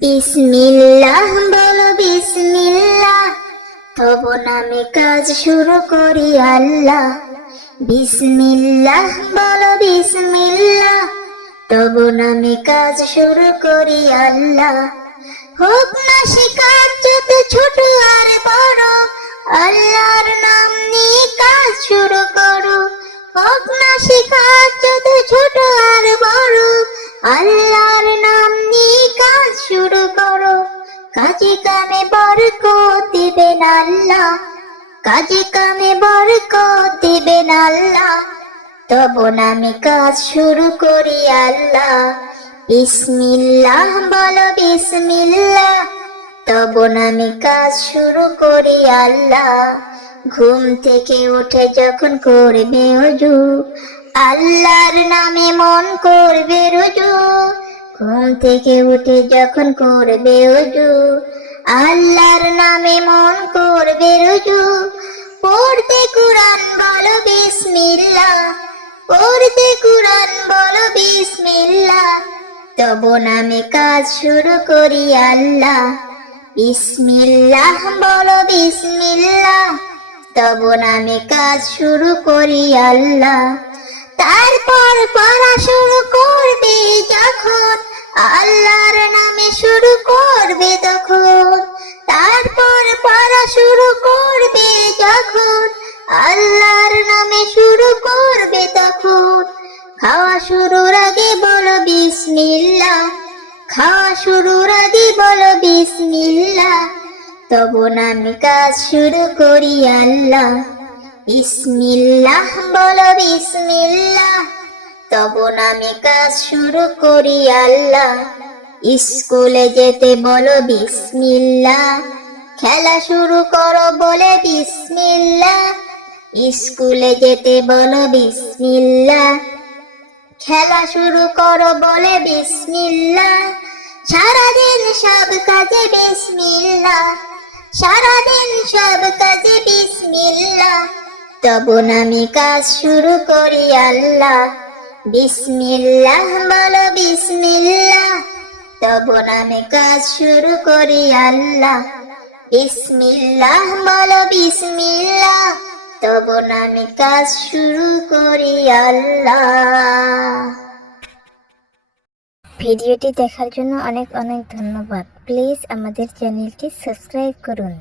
বিসমিল্লাহ বলো বিসমিল্লাহ, তব নামে কাজ শুরু করি আল্লাহ। বিসমিল্লাহ বলো বিসমিল্লাহ, তব নামে কাজ শুরু করি আল্লাহ। হোক না সে কাজ যত ছোট আর বড়, আল্লাহর নাম নিয়ে কাজ শুরু করো। হোক না সে কাজ যত ছোট আর বড়, আল্লাহর নাম নিয়ে কাজ শুরু করো। কাজে কামে বরকত দিবেন আল্লাহ, কাজে কামে বরকত দিবেন আল্লাহ। তব নামে কাজ শুরু করি আল্লাহ। বিসমিল্লাহ বলো বিসমিল্লাহ, তব নামে কাজ শুরু করি আল্লাহ। ঘুম থেকে উঠে যখন করবে ওযু, আল্লাহর নামে মন করবে রুজু। ঘুম থেকে উঠে যখন করবে ওযু, আল্লাহর নামে মন করবে রুজু। পড়তে কুরআন বলো বিসমিল্লাহ, পড়তে কুরআন বলো বিসমিল্লাহ, তব নামে কাজ শুরু করি আল্লাহ। বিসমিল্লাহ বলো বিসমিল্লাহ, তব নামে কাজ শুরু করি আল্লাহ। তারপর পড়া শুরু করবে যখন, আল্লাহর নামে শুরু করবে তখন। তারপর পড়া শুরু করবে যখন, আল্লাহর নামে শুরু করবে তখন। খাওয়া শুরুর আগে বলো বিসমিল্লাহ, খাওয়া শুরুর আগে বলো বিসমিল্লাহ, তব নামে কাজ শুরু করি আল্লাহ। বিসমিল্লাহ বলো বিসমিল্লাহ, তব নামে কাজ শুরু করি আল্লাহ। স্কুলে যেতে বলো বিসমিল্লাহ, খেলা শুরু করো বলে বিসমিল্লাহ। স্কুলে যেতে বলো বিসমিল্লাহ, খেলা শুরু করো বলে বিসমিল্লাহ। সারাদিন সব কাজে বিসমিল্লাহ, সারাদিন সব কাজে বিসমিল্লাহ, তব নামে কাজ শুরু করি আল্লাহ। বিসমিল্লাহ বলো বিসমিল্লাহ, তব নামে কাজ শুরু করি আল্লাহ। বিসমিল্লাহ বলো বিসমিল্লাহ, তব নামে কাজ শুরু করি আল্লাহ। ভিডিওটি দেখার জন্য অনেক অনেক ধন্যবাদ। প্লিজ আমাদের চ্যানেলটি সাবস্ক্রাইব করুন।